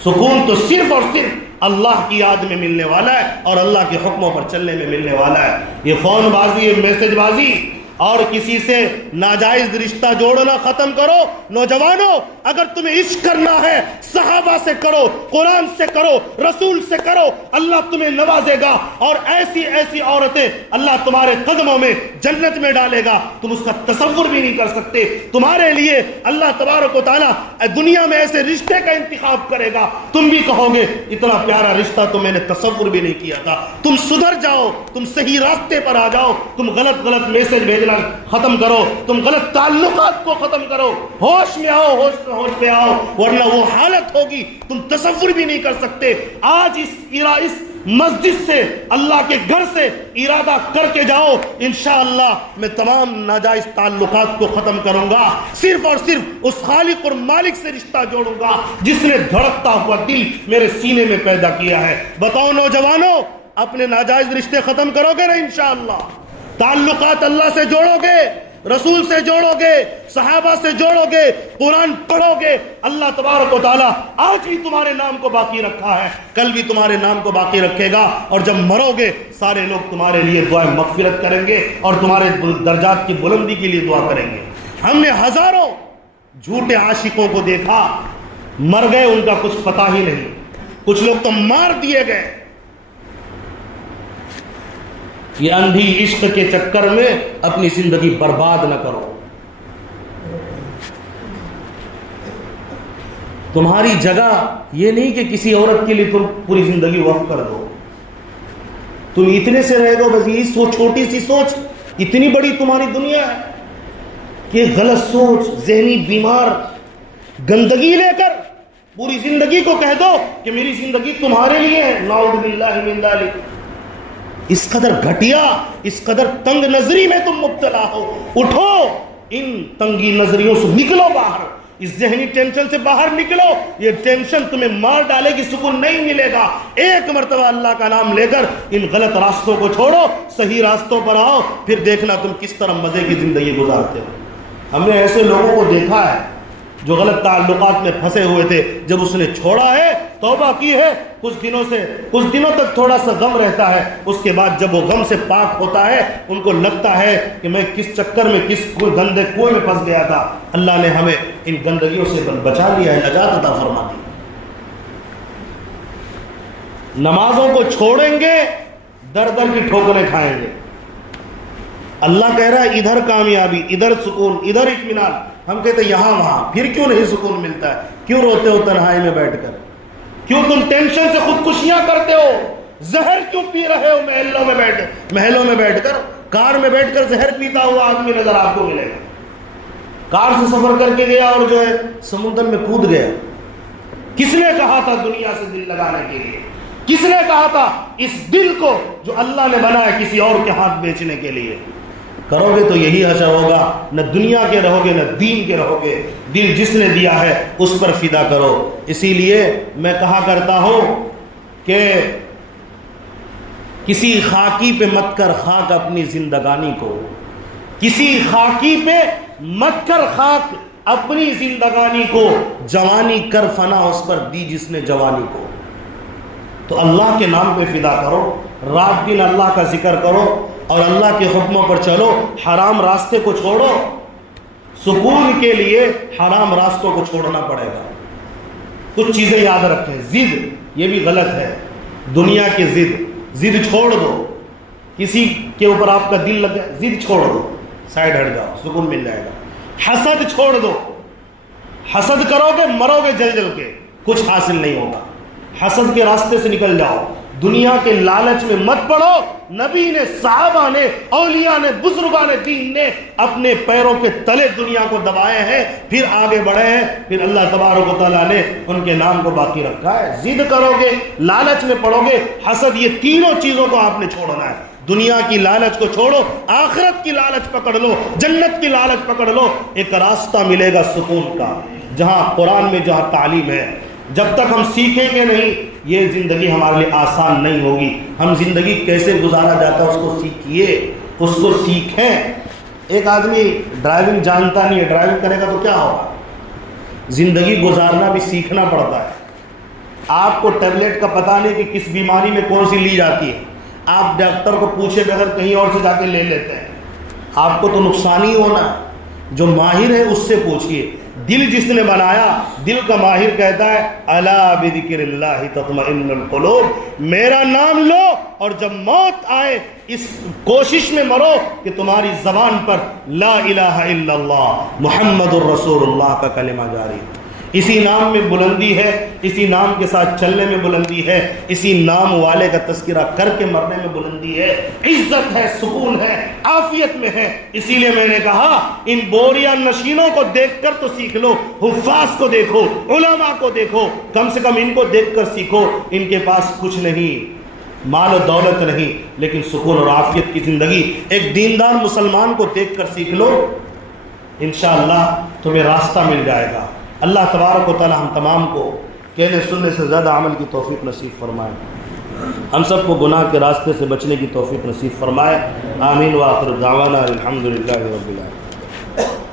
سکون تو صرف اور صرف اللہ کی یاد میں ملنے والا ہے اور اللہ کے حکموں پر چلنے میں ملنے والا ہے۔ یہ فون بازی، یہ میسج بازی اور کسی سے ناجائز رشتہ جوڑنا ختم کرو۔ نوجوانوں، اگر تمہیں عشق کرنا ہے صحابہ سے کرو، قرآن سے کرو، رسول سے کرو، اللہ تمہیں نوازے گا اور ایسی ایسی عورتیں اللہ تمہارے قدموں میں جنت میں ڈالے گا، تم اس کا تصور بھی نہیں کر سکتے۔ تمہارے لیے اللہ تبارک و تعالیٰ دنیا میں ایسے رشتے کا انتخاب کرے گا، تم بھی کہو گے اتنا پیارا رشتہ تو میں نے تصور بھی نہیں کیا تھا۔ تم سدھر جاؤ، تم صحیح راستے پر آ جاؤ، تم غلط میسج بھیجنا ختم کرو، تم غلط تعلقات کو ختم کرو، ہوش میں آؤ، ہوش میں آؤ، ورنہ وہ حالت ہوگی تم تصور بھی نہیں کر سکتے۔ آج اس مسجد سے، اللہ کے گھر سے ارادہ کر کے جاؤ، انشاءاللہ میں تمام ناجائز تعلقات کو ختم کروں گا، صرف اور صرف اس خالق اور مالک سے رشتہ جوڑوں گا جس نے دھڑکتا ہوا دل میرے سینے میں پیدا کیا ہے۔ بتاؤ نوجوانوں، اپنے ناجائز رشتے ختم کرو گے نا انشاءاللہ؟ تعلقات اللہ سے جوڑو گے، رسول سے جوڑو گے، صحابہ سے جوڑو گے، قرآن پڑھو گے، اللہ تبارک و تعالیٰ آج بھی تمہارے نام کو باقی رکھا ہے، کل بھی تمہارے نام کو باقی رکھے گا، اور جب مرو گے سارے لوگ تمہارے لیے دعائیں مغفرت کریں گے اور تمہارے درجات کی بلندی کے لیے دعا کریں گے۔ ہم نے ہزاروں جھوٹے عاشقوں کو دیکھا، مر گئے، ان کا کچھ پتہ ہی نہیں، کچھ لوگ تو مار دیے گئے۔ یہ اندھی عشق کے چکر میں اپنی زندگی برباد نہ کرو۔ تمہاری جگہ یہ نہیں کہ کسی عورت کے لیے تم پوری زندگی وقف کر دو، تم اتنے سے رہ گو، بس یہ سوچ، چھوٹی سی سوچ اتنی بڑی تمہاری دنیا ہے کہ غلط سوچ، ذہنی بیمار، گندگی لے کر پوری زندگی کو کہہ دو کہ میری زندگی تمہارے لیے ہے۔ نعوذ باللہ من ذالک۔ اس قدر گھٹیا، اس قدر تنگ نظری میں تم مبتلا ہو، اٹھو، ان تنگی نظریوں سے نکلو باہر، اس ذہنی ٹینشن سے باہر نکلو۔ یہ ٹینشن تمہیں مار ڈالے گی، سکون نہیں ملے گا۔ ایک مرتبہ اللہ کا نام لے کر ان غلط راستوں کو چھوڑو، صحیح راستوں پر آؤ، پھر دیکھنا تم کس طرح مزے کی زندگی گزارتے ہو۔ ہم نے ایسے لوگوں کو دیکھا ہے جو غلط تعلقات میں پھنسے ہوئے تھے، جب اس نے چھوڑا ہے، توبہ کی ہے، کچھ دنوں تک تھوڑا سا غم رہتا ہے، اس کے بعد جب وہ غم سے پاک ہوتا ہے، ان کو لگتا ہے کہ میں کس چکر میں، کس گندے کنویں میں پھنس گیا تھا، اللہ نے ہمیں ان گندگیوں سے بچا لیا ہے، نجات عطا فرما دی۔ نمازوں کو چھوڑیں گے، در در کی ٹھوکریں کھائیں گے۔ اللہ کہہ رہا ہے ادھر کامیابی، ادھر سکون، ادھر اطمینان، ہم کہتے ہیں یہاں وہاں، پھر کیوں نہیں سکون ملتا ہے؟ کیوں روتے ہو تنہائی میں بیٹھ کر؟ کیوں تم ٹینشن سے خودکشیاں کرتے ہو؟ زہر کیوں پی رہے ہو محلوں میں بیٹھ کر؟ کار میں بیٹھ کر زہر پیتا ہوا آدمی نظر آپ کو ملے گا۔ کار سے سفر کر کے گیا اور جو ہے سمندر میں کود گیا۔ کس نے کہا تھا دنیا سے دل لگانے کے لیے؟ کس نے کہا تھا اس دل کو جو اللہ نے بنایا کسی اور کے ہاتھ بیچنے کے لیے؟ کرو گے تو یہی حشر ہوگا، نہ دنیا کے رہو گے نہ دین کے رہو گے۔ دل جس نے دیا ہے اس پر فدا کرو۔ اسی لیے میں کہا کرتا ہوں کہ کسی خاکی پہ مت کر خاک اپنی زندگانی کو، کسی خاکی پہ مت کر خاک اپنی زندگانی کو، جوانی کر فنا اس پر دی جس نے جوانی کو۔ تو اللہ کے نام پہ فدا کرو، رات دن اللہ کا ذکر کرو اور اللہ کے حکموں پر چلو، حرام راستے کو چھوڑو۔ سکون کے لیے حرام راستوں کو چھوڑنا پڑے گا۔ کچھ چیزیں یاد رکھیں، ضد یہ بھی غلط ہے، دنیا کی ضد چھوڑ دو۔ کسی کے اوپر آپ کا دل لگ جائے، ضد چھوڑ دو، سائڈ ہٹ جاؤ، سکون مل جائے گا۔ حسد چھوڑ دو، حسد کرو گے مرو گے جل کے، کچھ حاصل نہیں ہوگا۔ حسد کے راستے سے نکل جاؤ، دنیا کے لالچ میں مت پڑو۔ نبی نے، صحابہ نے، اولیاء نے، بزرگان دین نے اپنے پیروں کے تلے دنیا کو دبائے ہیں، پھر آگے بڑھے ہیں، پھر اللہ تبارک و تعالیٰ نے ان کے نام کو باقی رکھا ہے۔ ضد کرو گے، لالچ میں پڑو گے، حسد، یہ تینوں چیزوں کو آپ نے چھوڑنا ہے۔ دنیا کی لالچ کو چھوڑو، آخرت کی لالچ پکڑ لو، جنت کی لالچ پکڑ لو۔ ایک راستہ ملے گا سکون کا، جہاں قرآن میں جہاں تعلیم ہے۔ جب تک ہم سیکھیں گے نہیں، یہ زندگی ہمارے لیے آسان نہیں ہوگی۔ ہم زندگی کیسے گزارا جاتا ہے اس کو سیکھیے، اس کو سیکھیں۔ ایک آدمی ڈرائیونگ جانتا نہیں ہے، ڈرائیونگ کرے گا تو کیا ہوگا؟ زندگی گزارنا بھی سیکھنا پڑتا ہے۔ آپ کو ٹیبلٹ کا پتہ نہیں کہ کس بیماری میں کون سی لی جاتی ہے، آپ ڈاکٹر کو پوچھے بغیر کہیں اور سے جا کے لے لیتے ہیں، آپ کو تو نقصان ہی ہونا ہے۔ جو ماہر ہے اس سے پوچھئے۔ دل جس نے بنایا، دل کا ماہر کہتا ہے الا بذکر اللہ تطمئن القلوب، میرا نام لو اور جب موت آئے اس کوشش میں مرو کہ تمہاری زبان پر لا الہ الا اللہ محمد الرسول اللہ کا کلمہ جاری۔ اسی نام میں بلندی ہے، اسی نام کے ساتھ چلنے میں بلندی ہے، اسی نام والے کا تذکرہ کر کے مرنے میں بلندی ہے، عزت ہے، سکون ہے، عافیت میں ہے۔ اسی لیے میں نے کہا ان بوریا نشینوں کو دیکھ کر تو سیکھ لو، حفاظ کو دیکھو، علماء کو دیکھو، کم سے کم ان کو دیکھ کر سیکھو۔ ان کے پاس کچھ نہیں، مال و دولت نہیں، لیکن سکون اور عافیت کی زندگی۔ ایک دیندار مسلمان کو دیکھ کر سیکھ لو، انشاءاللہ تمہیں راستہ مل جائے گا۔ اللہ تبارک و تعالی ہم تمام کو کہنے سننے سے زیادہ عمل کی توفیق نصیب فرمائے، ہم سب کو گناہ کے راستے سے بچنے کی توفیق نصیب فرمائے۔ آمین وآخر دعوانا الحمدللہ رب العالمین۔